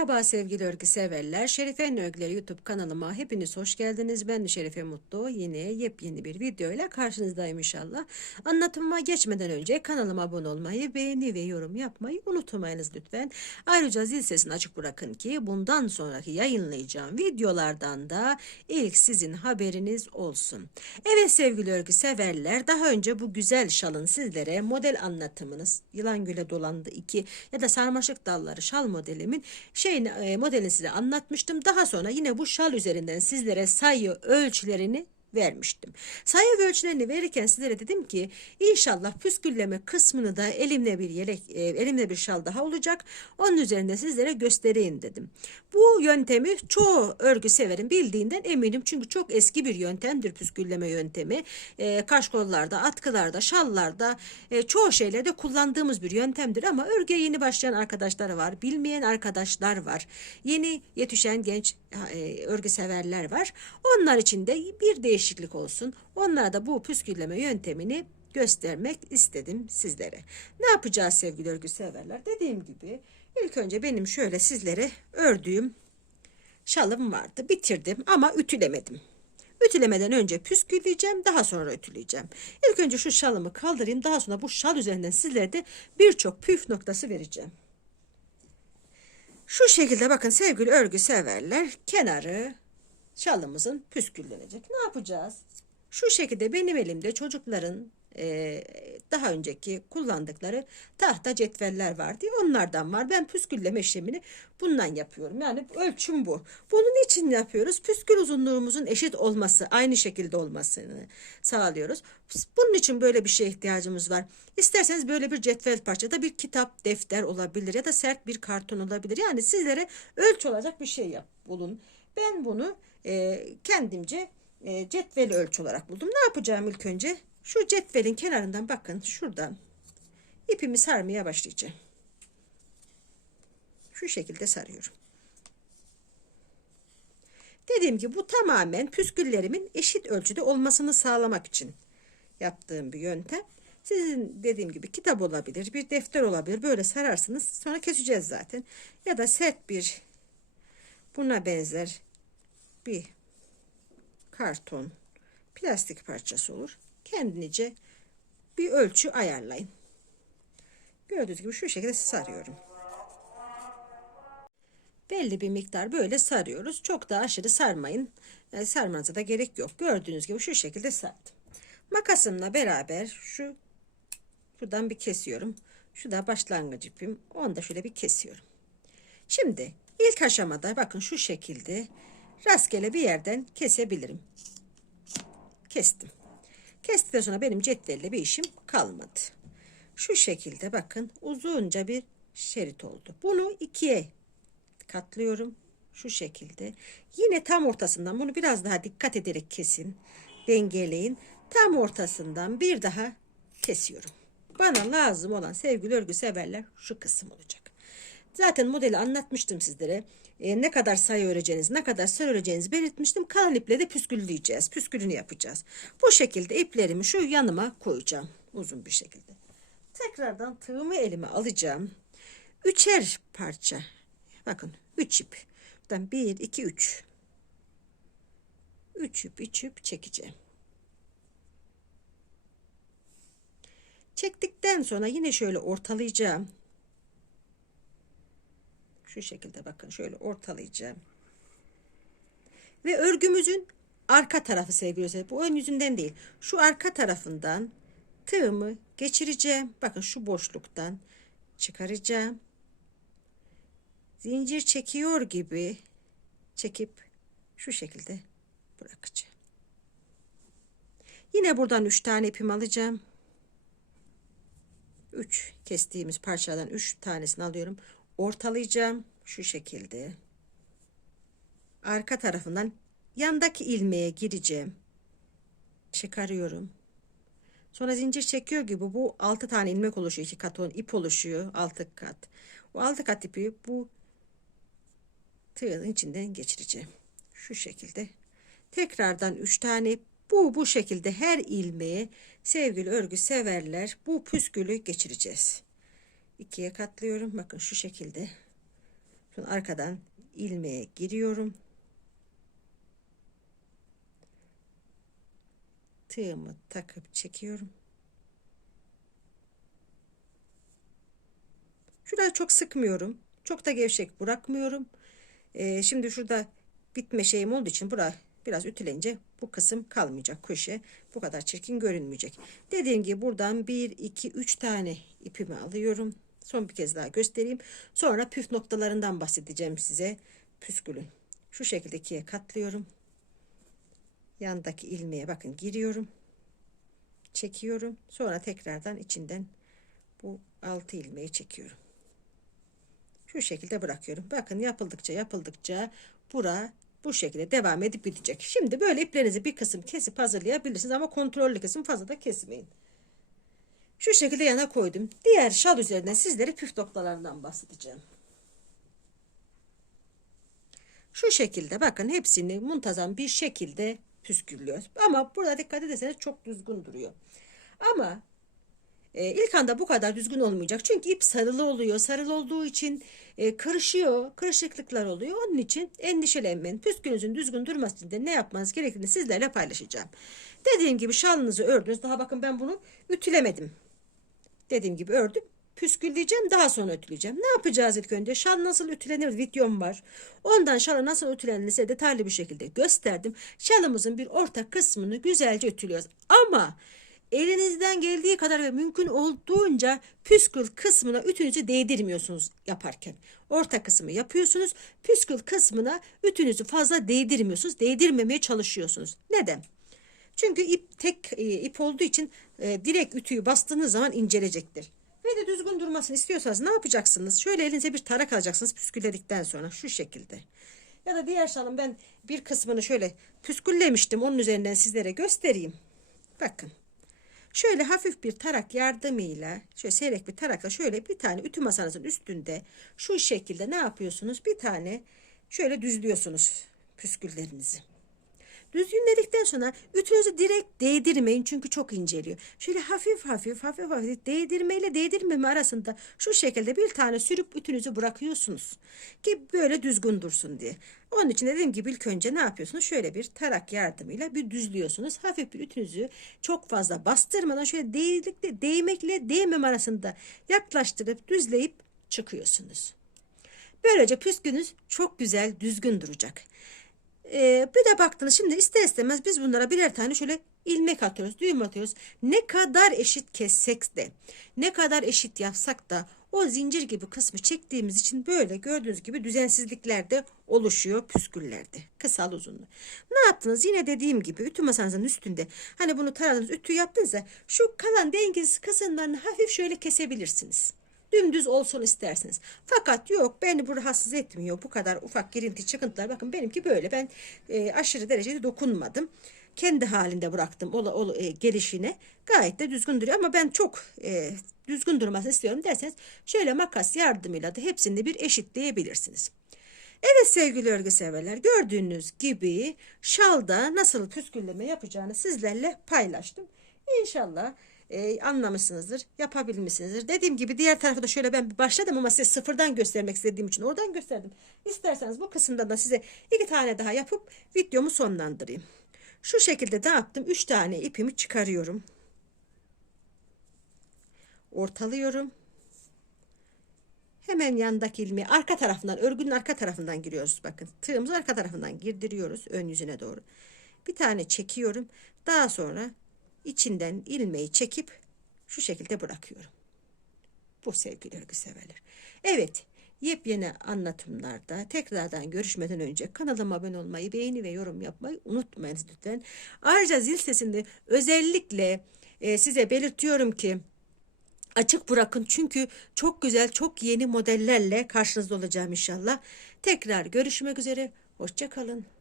Merhaba sevgili örgü severler. Şerife Örgüleri YouTube kanalıma hepiniz hoş geldiniz. Ben Şerife Mutlu. Yine yepyeni bir video ile karşınızdayım inşallah. Anlatımıma geçmeden önce kanalıma abone olmayı, beğeni ve yorum yapmayı unutmayınız lütfen. Ayrıca zil sesini açık bırakın ki bundan sonraki yayınlayacağım videolardan da ilk sizin haberiniz olsun. Evet sevgili örgü severler daha önce bu güzel şalın sizlere model anlatımınız yılan güle dolandı 2 ya da sarmaşık dalları şal modelimin şeyini e, modelini size anlatmıştım. Daha sonra yine bu şal üzerinden sizlere sayı ölçülerini vermiştim. Sayı ve ölçülerini verirken sizlere dedim ki inşallah püskülleme kısmını da elimle bir yelek, e, elimle bir şal daha olacak. Onun üzerinde sizlere göstereyim dedim. Bu yöntemi çoğu örgü severin bildiğinden eminim. Çünkü çok eski bir yöntemdir püskülleme yöntemi. E, kaşkollarda, atkılarda, şallarda e, çoğu şeylerde kullandığımız bir yöntemdir. Ama örgüye yeni başlayan arkadaşlar var. Bilmeyen arkadaşlar var. Yeni yetişen genç örgü severler var. Onlar için de bir değişiklik olsun. Onlar da bu püskülleme yöntemini göstermek istedim sizlere. Ne yapacağız sevgili örgü severler? Dediğim gibi ilk önce benim şöyle sizlere ördüğüm şalım vardı. Bitirdim ama ütülemedim. Ütülemeden önce püskülleyeceğim, daha sonra ütüleyeceğim. İlk önce şu şalımı kaldırayım, daha sonra bu şal üzerinden sizlere de birçok püf noktası vereceğim. Şu şekilde bakın sevgili örgü severler kenarı şalımızın püsküllenecek. Ne yapacağız? Şu şekilde benim elimde çocukların e, daha önceki kullandıkları tahta cetveller vardı. Onlardan var. Ben püskülleme işlemini bundan yapıyorum. Yani ölçüm bu. Bunun için yapıyoruz? Püskül uzunluğumuzun eşit olması, aynı şekilde olmasını sağlıyoruz. Bunun için böyle bir şeye ihtiyacımız var. İsterseniz böyle bir cetvel parçada bir kitap, defter olabilir ya da sert bir karton olabilir. Yani sizlere ölçü olacak bir şey yap, bulun. Ben bunu e, kendimce e, cetvel ölçü olarak buldum. Ne yapacağım ilk önce? Şu cetvelin kenarından bakın şuradan ipimi sarmaya başlayacağım. Şu şekilde sarıyorum. Dediğim gibi bu tamamen püsküllerimin eşit ölçüde olmasını sağlamak için yaptığım bir yöntem. Sizin dediğim gibi kitap olabilir, bir defter olabilir. Böyle sararsınız. Sonra keseceğiz zaten. Ya da sert bir buna benzer bir karton, plastik parçası olur. Kendinice bir ölçü ayarlayın. Gördüğünüz gibi şu şekilde sarıyorum. Belli bir miktar böyle sarıyoruz. Çok da aşırı sarmayın. Yani sarmanıza da gerek yok. Gördüğünüz gibi şu şekilde sardım. Makasımla beraber şu buradan bir kesiyorum. Şu da başlangıç ipim. Onu da şöyle bir kesiyorum. Şimdi ilk aşamada bakın şu şekilde rastgele bir yerden kesebilirim. Kestim. Kestikten sonra benim cetvelle bir işim kalmadı. Şu şekilde bakın uzunca bir şerit oldu. Bunu ikiye katlıyorum. Şu şekilde. Yine tam ortasından bunu biraz daha dikkat ederek kesin. Dengeleyin. Tam ortasından bir daha kesiyorum. Bana lazım olan sevgili örgü severler şu kısım olacak. Zaten modeli anlatmıştım sizlere. E, ne kadar sayı öreceğiniz, ne kadar sayı öreceğinizi belirtmiştim. Kalan iple de püskülleyeceğiz. Püskülünü yapacağız. Bu şekilde iplerimi şu yanıma koyacağım. Uzun bir şekilde. Tekrardan tığımı elime alacağım. Üçer parça. Bakın üç ip. Buradan bir, iki, üç. Üç ip, üç ip çekeceğim. Çektikten sonra yine şöyle ortalayacağım. Şu şekilde bakın şöyle ortalayacağım. Ve örgümüzün arka tarafı sevgili Bu ön yüzünden değil. Şu arka tarafından tığımı geçireceğim. Bakın şu boşluktan çıkaracağım. Zincir çekiyor gibi çekip şu şekilde bırakacağım. Yine buradan 3 tane ipim alacağım. 3 kestiğimiz parçadan 3 tanesini alıyorum ortalayacağım şu şekilde. Arka tarafından yandaki ilmeğe gireceğim. Çıkarıyorum. Sonra zincir çekiyor gibi bu altı tane ilmek oluşuyor. iki kat on ip oluşuyor. Altı kat. O altı kat ipi bu tığın içinden geçireceğim. Şu şekilde. Tekrardan üç tane bu bu şekilde her ilmeğe sevgili örgü severler bu püskülü geçireceğiz ikiye katlıyorum. Bakın şu şekilde. Sonra arkadan ilmeğe giriyorum. Tığımı takıp çekiyorum. Şurayı çok sıkmıyorum. Çok da gevşek bırakmıyorum. Ee, şimdi şurada bitme şeyim olduğu için bura biraz ütülenince bu kısım kalmayacak köşe. Bu kadar çirkin görünmeyecek. Dediğim gibi buradan 1, 2, 3 tane ipimi alıyorum. Son bir kez daha göstereyim. Sonra püf noktalarından bahsedeceğim size. Püskülün. Şu şekilde ikiye katlıyorum. Yandaki ilmeğe bakın giriyorum. Çekiyorum. Sonra tekrardan içinden bu altı ilmeği çekiyorum. Şu şekilde bırakıyorum. Bakın yapıldıkça yapıldıkça bura bu şekilde devam edip bitecek. Şimdi böyle iplerinizi bir kısım kesip hazırlayabilirsiniz ama kontrollü kısım fazla da kesmeyin. Şu şekilde yana koydum. Diğer şal üzerinden sizlere püf noktalarından bahsedeceğim. Şu şekilde bakın hepsini muntazam bir şekilde püskürlüyoruz. Ama burada dikkat ederseniz çok düzgün duruyor. Ama e, ilk anda bu kadar düzgün olmayacak. Çünkü ip sarılı oluyor. Sarılı olduğu için e, karışıyor. Kırışıklıklar oluyor. Onun için endişelenmeyin. Püskünüzün düzgün durması için de ne yapmanız gerektiğini sizlerle paylaşacağım. Dediğim gibi şalınızı ördünüz. Daha bakın ben bunu ütülemedim. Dediğim gibi ördüm. Püskülleyeceğim daha sonra ütüleyeceğim. Ne yapacağız ilk önce? Şal nasıl ütülenir videom var. Ondan şala nasıl ütülenir size detaylı bir şekilde gösterdim. Şalımızın bir orta kısmını güzelce ütülüyoruz. Ama elinizden geldiği kadar ve mümkün olduğunca püskül kısmına ütünüzü değdirmiyorsunuz yaparken. Orta kısmı yapıyorsunuz. Püskül kısmına ütünüzü fazla değdirmiyorsunuz. Değdirmemeye çalışıyorsunuz. Neden? Çünkü ip tek e, ip olduğu için e, direkt ütüyü bastığınız zaman incelecektir. Ve de düzgün durmasını istiyorsanız ne yapacaksınız? Şöyle elinize bir tarak alacaksınız püskülledikten sonra şu şekilde. Ya da diğer şalın ben bir kısmını şöyle püsküllemiştim. Onun üzerinden sizlere göstereyim. Bakın. Şöyle hafif bir tarak yardımıyla, şöyle seyrek bir tarakla şöyle bir tane ütü masanızın üstünde şu şekilde ne yapıyorsunuz? Bir tane şöyle düzlüyorsunuz püsküllerinizi. Düzgünledikten sonra ütünüzü direkt değdirmeyin çünkü çok inceliyor. Şöyle hafif hafif hafif hafif değdirmeyle değdirmeme arasında şu şekilde bir tane sürüp ütünüzü bırakıyorsunuz. Ki böyle düzgün dursun diye. Onun için dediğim gibi ilk önce ne yapıyorsunuz? Şöyle bir tarak yardımıyla bir düzlüyorsunuz. Hafif bir ütünüzü çok fazla bastırmadan şöyle değdikle, değmekle değmem arasında yaklaştırıp düzleyip çıkıyorsunuz. Böylece püskünüz çok güzel düzgün duracak. Ee, bir de baktınız şimdi ister istemez biz bunlara birer tane şöyle ilmek atıyoruz, düğüm atıyoruz. Ne kadar eşit kessek de, ne kadar eşit yapsak da o zincir gibi kısmı çektiğimiz için böyle gördüğünüz gibi düzensizlikler de oluşuyor püsküllerde. Kısal uzunlu. Ne yaptınız? Yine dediğim gibi ütü masanızın üstünde hani bunu taradınız, ütü yaptınız da şu kalan dengesiz kısımlarını hafif şöyle kesebilirsiniz dümdüz olsun isterseniz. Fakat yok beni bu rahatsız etmiyor. Bu kadar ufak girinti çıkıntılar. Bakın benimki böyle. Ben e, aşırı derecede dokunmadım. Kendi halinde bıraktım ola, ola, e, gelişine. Gayet de düzgün duruyor ama ben çok e, düzgün durmasını istiyorum derseniz şöyle makas yardımıyla da hepsini bir eşitleyebilirsiniz. Evet sevgili örgü severler gördüğünüz gibi şalda nasıl püskülleme yapacağını sizlerle paylaştım. İnşallah e, anlamışsınızdır, yapabilmişsinizdir. Dediğim gibi diğer tarafı da şöyle ben başladım ama size sıfırdan göstermek istediğim için oradan gösterdim. İsterseniz bu kısımda da size iki tane daha yapıp videomu sonlandırayım. Şu şekilde ne yaptım? Üç tane ipimi çıkarıyorum. Ortalıyorum. Hemen yandaki ilmeği arka tarafından, örgünün arka tarafından giriyoruz. Bakın tığımızı arka tarafından girdiriyoruz ön yüzüne doğru. Bir tane çekiyorum. Daha sonra içinden ilmeği çekip şu şekilde bırakıyorum. Bu sevgili örgü. Evet yepyeni anlatımlarda tekrardan görüşmeden önce kanalıma abone olmayı, beğeni ve yorum yapmayı unutmayınız lütfen. Ayrıca zil sesinde özellikle e, size belirtiyorum ki açık bırakın çünkü çok güzel çok yeni modellerle karşınızda olacağım inşallah. Tekrar görüşmek üzere. Hoşçakalın.